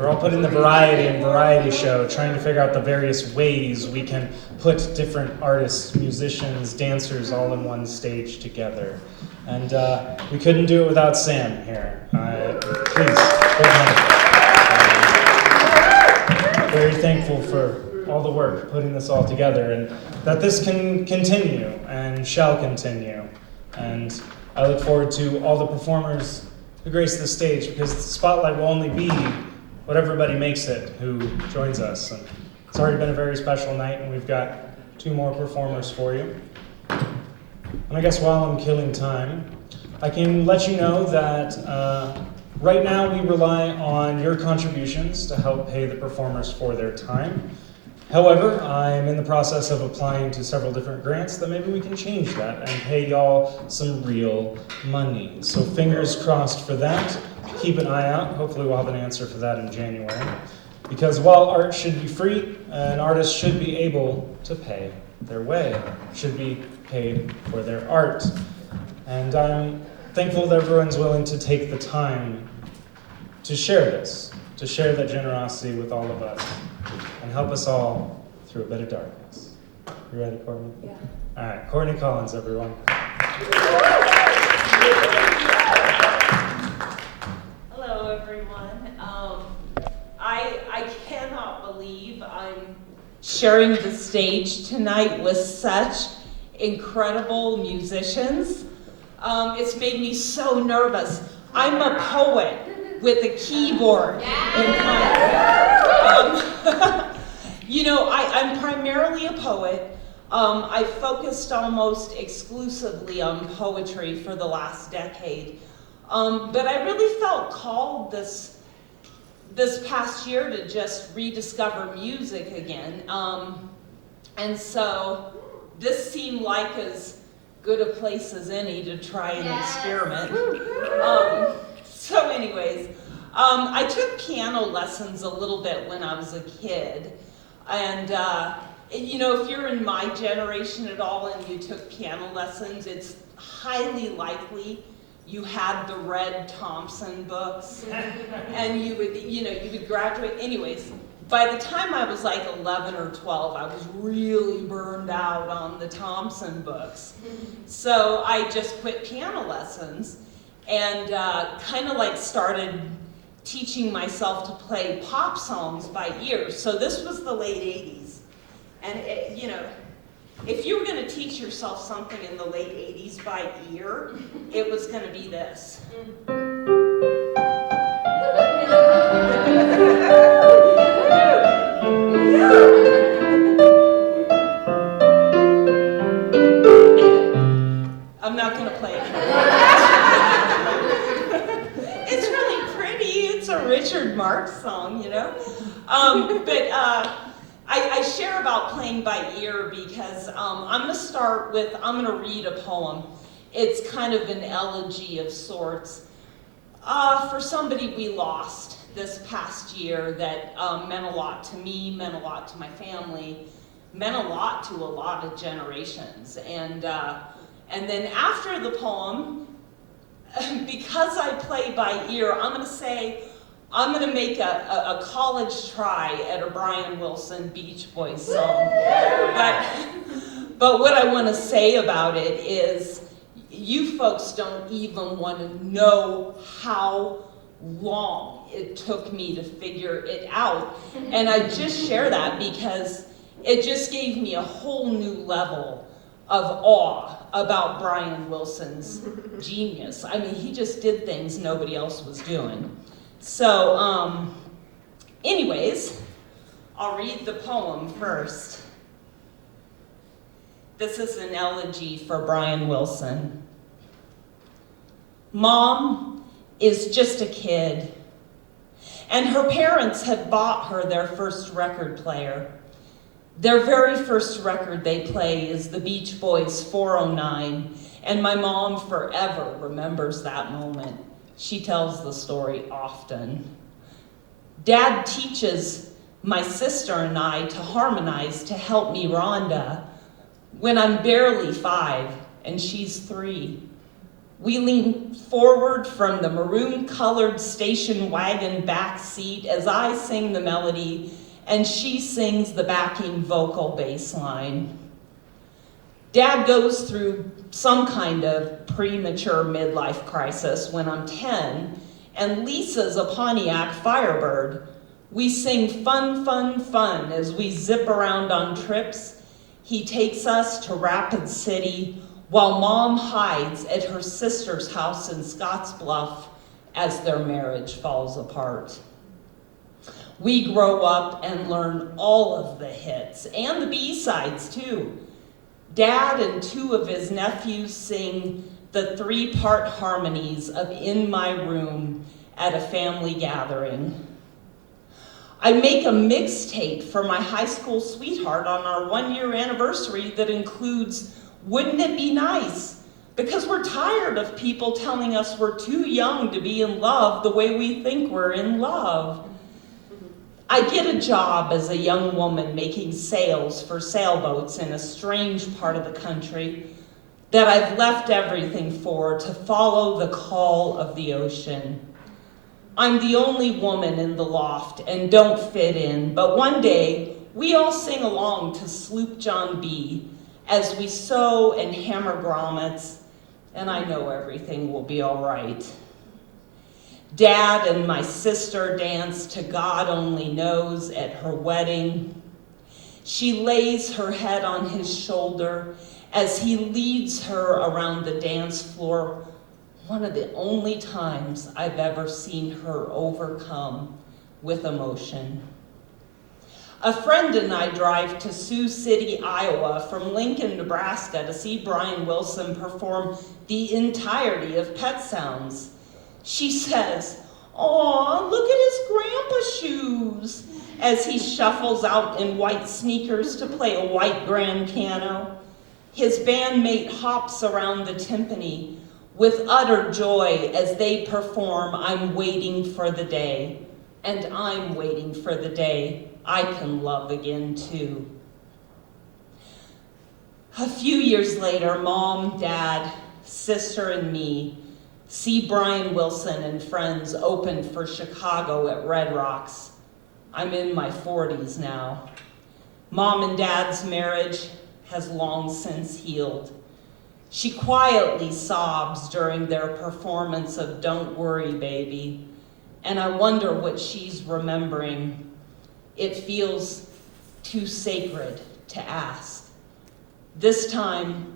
We're all put in the variety and variety show, trying to figure out the various ways we can put different artists, musicians, dancers all in one stage together. And we couldn't do it without Sam here. Please, big hand. Very thankful for all the work putting this all together, and that this can continue and shall continue. And I look forward to all the performers who grace the stage, because the spotlight will only be what everybody makes it who joins us. And it's already been a very special night, and we've got 2 more performers for you. And I guess while I'm killing time, I can let you know that right now we rely on your contributions to help pay the performers for their time. However, I'm in the process of applying to several different grants that maybe we can change that and pay y'all some real money. So fingers crossed for that. Keep an eye out. Hopefully we'll have an answer for that in January. Because while art should be free, an artist should be able to pay their way, should be paid for their art. And I'm thankful that everyone's willing to take the time to share this, to share that generosity with all of us, and help us all through a bit of darkness. You ready, Cortney? Yeah. All right, Cortney Collins, everyone. Hello, everyone. I cannot believe I'm sharing the stage tonight with such incredible musicians. It's made me so nervous. I'm a poet with a keyboard in front of me. You know, I'm primarily a poet. I focused almost exclusively on poetry for the last decade. But I really felt called this past year to just rediscover music again. And so this seemed like as good a place as any to try and experiment. So anyways, I took piano lessons a little bit when I was a kid. And you know, if you're in my generation at all and you took piano lessons, it's highly likely you had the Red Thompson books, and you would graduate. Anyways, by the time I was like 11 or 12, I was really burned out on the Thompson books. So I just quit piano lessons and kind of like started teaching myself to play pop songs by ear. So this was the late 80s. And you know, if you were going to teach yourself something in the late 80s by ear, it was going to be this. I'm not going to play it. It's really pretty. It's a Richard Marx song, you know. But I share about playing by ear because I'm going to start with, I'm going to read a poem. It's kind of an elegy of sorts for somebody we lost this past year that meant a lot to me, meant a lot to my family, meant a lot to a lot of generations. And then after the poem, because I play by ear, I'm going to say, I'm going to make a college try at a Brian Wilson Beach Boys song. But what I want to say about it is you folks don't even want to know how long it took me to figure it out. And I just share that because it just gave me a whole new level of awe about Brian Wilson's genius. I mean, he just did things nobody else was doing. So, anyways, I'll read the poem first. This is an elegy for Brian Wilson. Mom is just a kid, and her parents had bought her their first record player. Their very first record they play is the Beach Boys' 409, and my mom forever remembers that moment. She tells the story often. Dad teaches my sister and I to harmonize to help me Rhonda when I'm barely 5 and she's 3. We lean forward from the maroon-colored station wagon back seat as I sing the melody and she sings the backing vocal bass line. Dad goes through some kind of premature midlife crisis when I'm 10, and Lisa's a Pontiac Firebird. We sing fun, fun, fun as we zip around on trips. He takes us to Rapid City while Mom hides at her sister's house in Scottsbluff as their marriage falls apart. We grow up and learn all of the hits and the B-sides too. Dad and two of his nephews sing the 3-part harmonies of In My Room at a family gathering. I make a mixtape for my high school sweetheart on our 1-year anniversary that includes Wouldn't It Be Nice? Because we're tired of people telling us we're too young to be in love the way we think we're in love. I get a job as a young woman making sails for sailboats in a strange part of the country that I've left everything for to follow the call of the ocean. I'm the only woman in the loft and don't fit in, but one day we all sing along to Sloop John B. as we sew and hammer grommets, and I know everything will be all right. Dad and my sister dance to God Only Knows at her wedding. She lays her head on his shoulder as he leads her around the dance floor, one of the only times I've ever seen her overcome with emotion. A friend and I drive to Sioux City, Iowa from Lincoln, Nebraska to see Brian Wilson perform the entirety of Pet Sounds. She says, "Aw, look at his grandpa shoes," as he shuffles out in white sneakers to play a white grand piano. His bandmate hops around the timpani with utter joy as they perform I'm Waiting for the Day, and I'm waiting for the day I can love again too. A few years later, Mom, Dad, sister, and me see Brian Wilson and Friends open for Chicago at Red Rocks. I'm in my 40s now. Mom and Dad's marriage has long since healed. She quietly sobs during their performance of Don't Worry, Baby, and I wonder what she's remembering. It feels too sacred to ask. This time,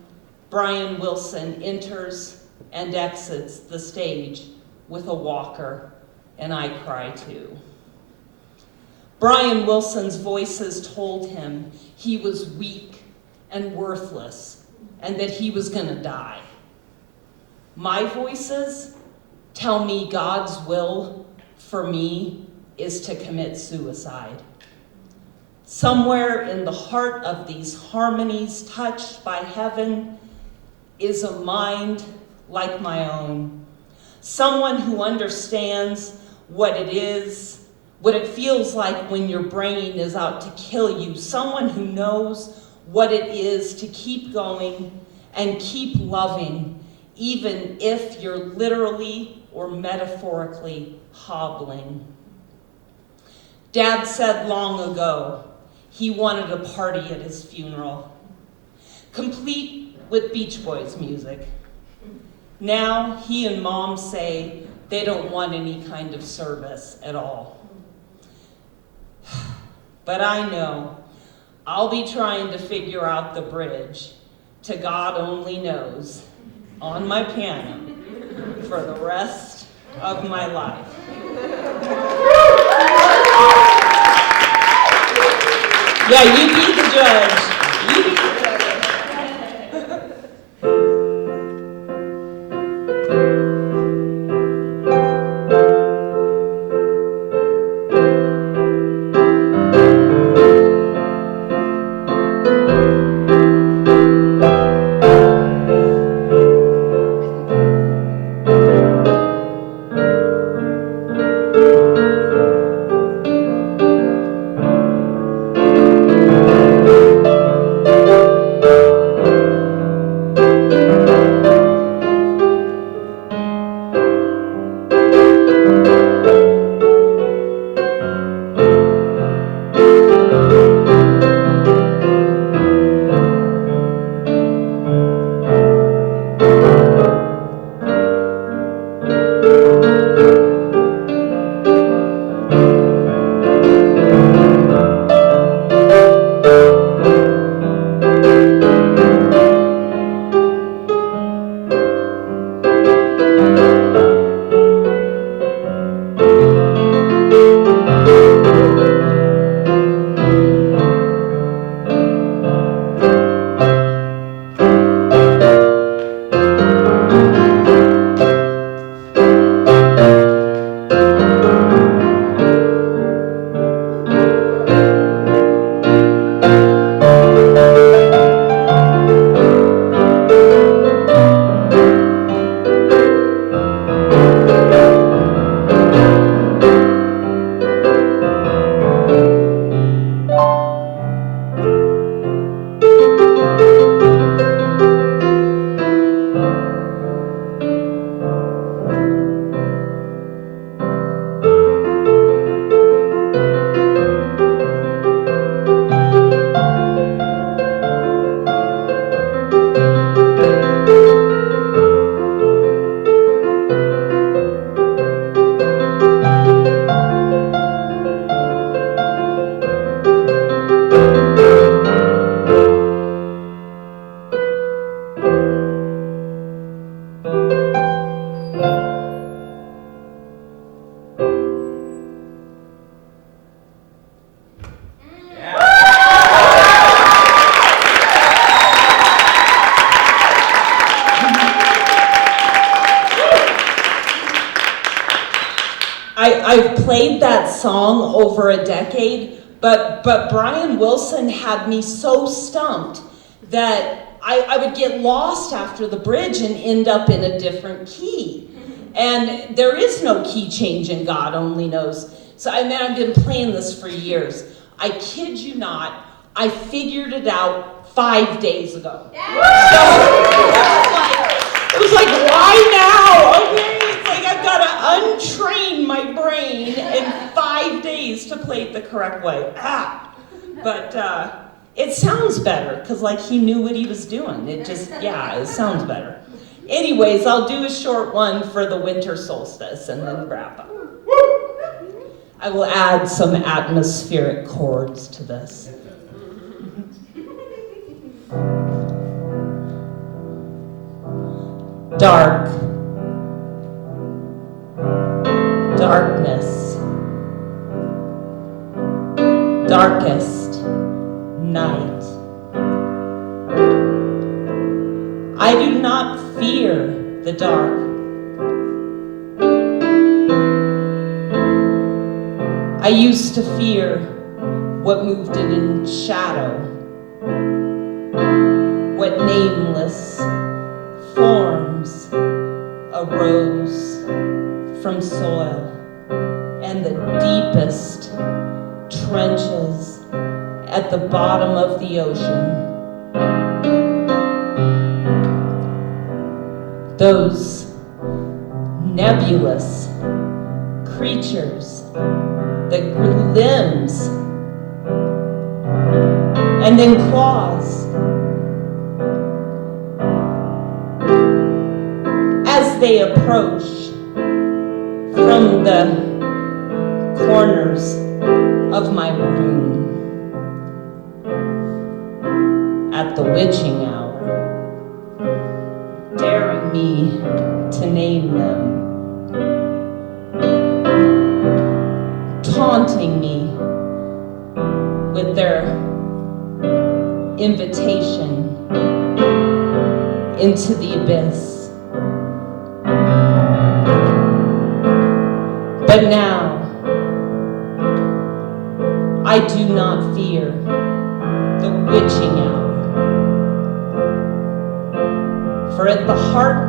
Brian Wilson enters and exits the stage with a walker, and I cry too. Brian Wilson's voices told him he was weak and worthless and that he was gonna die. My voices tell me God's will for me is to commit suicide. Somewhere in the heart of these harmonies touched by heaven is a mind like my own. Someone who understands what it is, what it feels like when your brain is out to kill you. Someone who knows what it is to keep going and keep loving, even if you're literally or metaphorically hobbling. Dad said long ago he wanted a party at his funeral, complete with Beach Boys music. Now he and Mom say they don't want any kind of service at all. But I know I'll be trying to figure out the bridge to God Only Knows on my piano for the rest of my life. Yeah, you be the judge. You be the judge. I've played that song over a decade, but Brian Wilson had me so stumped that I would get lost after the bridge and end up in a different key. And there is no key change in God Only Knows. So I've been playing this for years. I kid you not, I figured it out 5 days ago. So it was like, why now? Okay, it's like I've got to untrain my brain in 5 days to play it the correct way. But it sounds better, because like he knew what he was doing. It sounds better. Anyways, I'll do a short one for the winter solstice and then wrap up. I will add some atmospheric chords to this. Dark. Darkness. Darkest night. I do not fear the dark. I used to fear what moved it in shadow, what nameless forms arose from soil and the deepest trenches at the bottom of the ocean. Those nebulous creatures that grew limbs and then claws as they approached from the corners of my room at the witching hour, daring me to name them, taunting me with their invitation into the abyss. But now, I do not fear the witching hour. For at the heart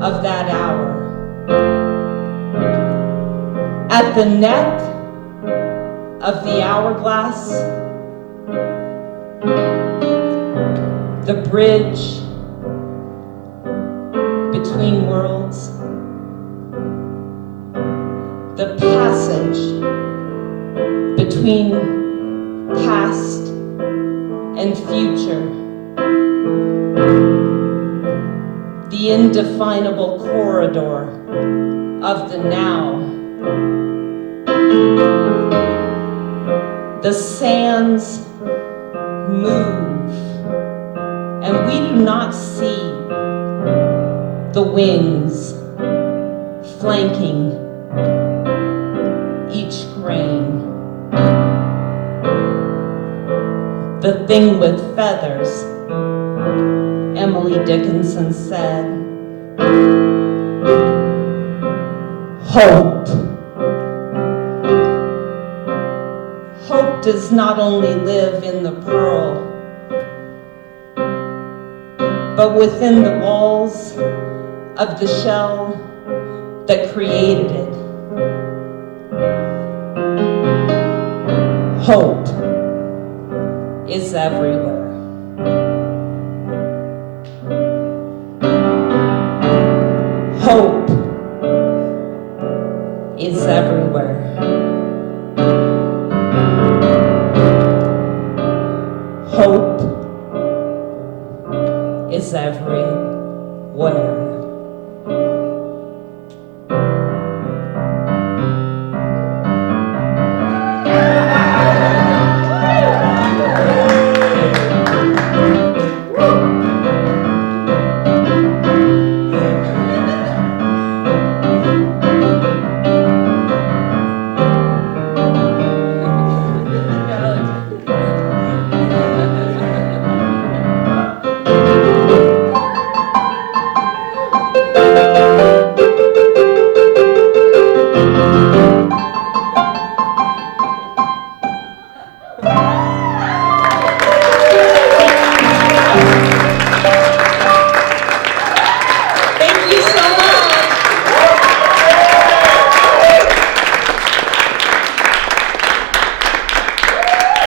of that hour, at the neck of the hourglass, the bridge between worlds, the passage between past and future, the indefinable corridor of the now, the sands move, and we do not see the wings flanking each grain. The thing with feathers, Emily Dickinson said, hope. Hope does not only live in the pearl, but within the walls of the shell that created it. Hope is everywhere. Hope is everywhere. Hope is everywhere.